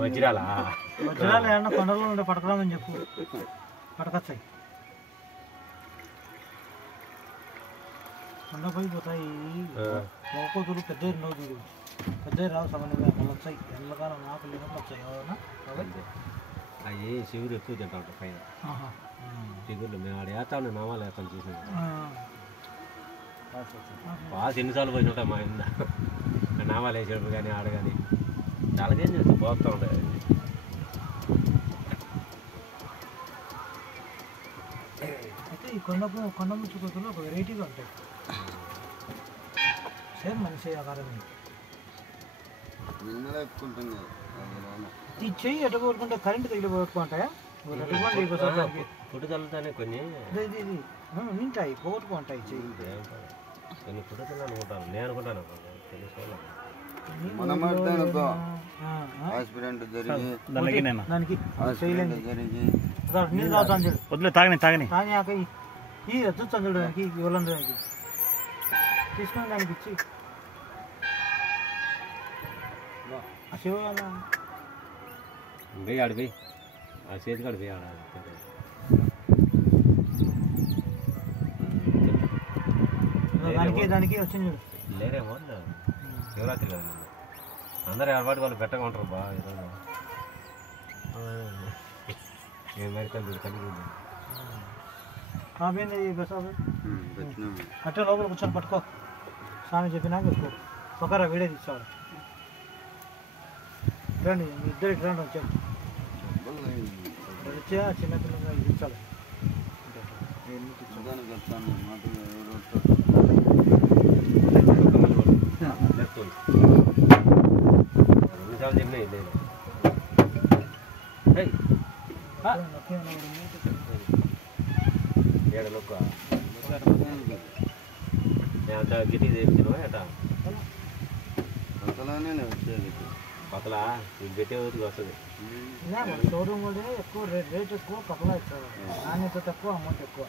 వజ్రాలా ఏమన్నా కొండలో ఉండే పడకరామని చెప్పు, పడకొచ్చాయి. కొండపోయి పోతాయి మొక్కలు పెద్ద చూడు, పెద్ద రావు సమన్వయంగా మళ్ళీ వచ్చాయి. ఎండకాలం ఆకులు లేనప్పుడు వచ్చాయి. అవునా అవి శివుడు ఎక్కువ తింటా ఉంటాయి పైన చిగుర్లు. మేము ఆడ వేస్తా ఉండే నామాలు వేస్తాను చూసాను. బాగా ఎన్నిసార్లు పోయిన ఉంటాయి మా ఇంద నామాలు వేసేటప్పుడు కానీ ఆడ కానీ చాలాకేం చేస్తాం, పోస్తూ ఉంటాయి. అయితే ఈ కొండ ముచ్చుకోతలు ఒక వెరైటీగా ఉంటాయి. సేమ్ మనిషి ఆకారం. ఈ చెయ్యి ఎట్ట కోరుకుంటే కరెంటు తగిలి పోగొట్టుకుంటాయా? ఫుడ్ తల్లుతానే కొన్ని నింటాయి, పోగొట్టుకుంటాయి చెయ్యి. కొన్ని ఫుడ్ తల్లు అనుకుంటాను, నేను అనుకుంటాను. తాగాక ఈ ఎత్తుతాను చూడడానికి ఇవ్వడానికి తీసుకుని దానికి ఇచ్చి పోయి ఆడిపోయి ఆ చేతి కాడ పోయి ఆడ దానికి వచ్చింది లేరేమో. శివరాత్రి కదా అందరూ ఏర్పాటు వాళ్ళు పెట్టగా ఉంటారు బాగా. ఏం పెడతాను కలిగి అట్టే లోపల కూర్చొని పట్టుకో, స్వామి చెప్పినాక పెట్టుకో. ఒకరా వీడియో తీసుకోవాలి. రండి ఇద్దరు ఇటు రండి, వచ్చాడు వచ్చా చిన్నపిల్లగా ఇచ్చాడు. అంత గిట్టి తెచ్చినవా ఎటా పక్కలా గట్టి వస్తుంది. షోరూమ్ ఎక్కువ రేట్ ఎక్కువ, పక్కల నాణ్యత తక్కువ, అమౌంట్ ఎక్కువ.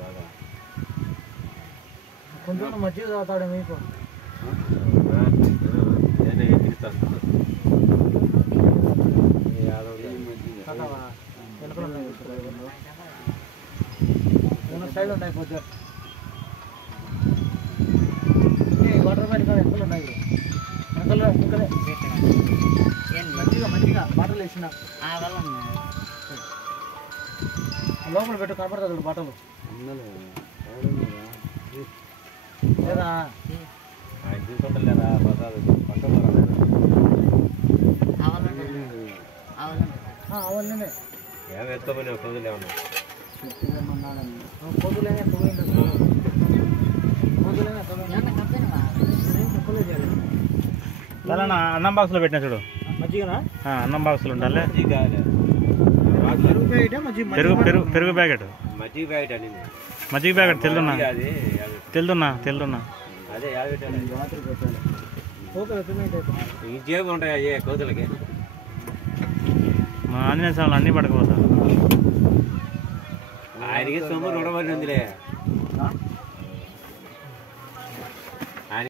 బాగా కొంచెం మజ్జిగ తాగుతాడు మీకు. సైడ్ ఉన్నాయి కొద్దిగా వాటర్ మ్యాన్ కాదు, వెనకలు ఉన్నాయి. వెనకలు ఇంకలే మంచిగా బాటలు వేసిన లోపల పెట్టు, కనపడుతుంది బాటలు లేదా అవన్నీ ఏమెత్తుకోపోయినా పొద్దులు ఏమన్నా పొద్దులేనే అన్నం బాక్స్లో పెట్టినా చూడు. మజ్జిగనా? అన్నం బాక్స్లో ఉండాలి. పెరుగు ప్యాకెట్, మజ్జిగ ప్యాకెట్ అని మజ్జిగ ప్యాకెట్ తెలుదున్నా అదే ఇంకేమి ఉంటాయి అయ్యే కోతులకి. మా ఆంజనేయ స్వామిలో అన్నీ పడకపోతా. ఆయనకి సొమ్ము రుణపడి ఉందిలే.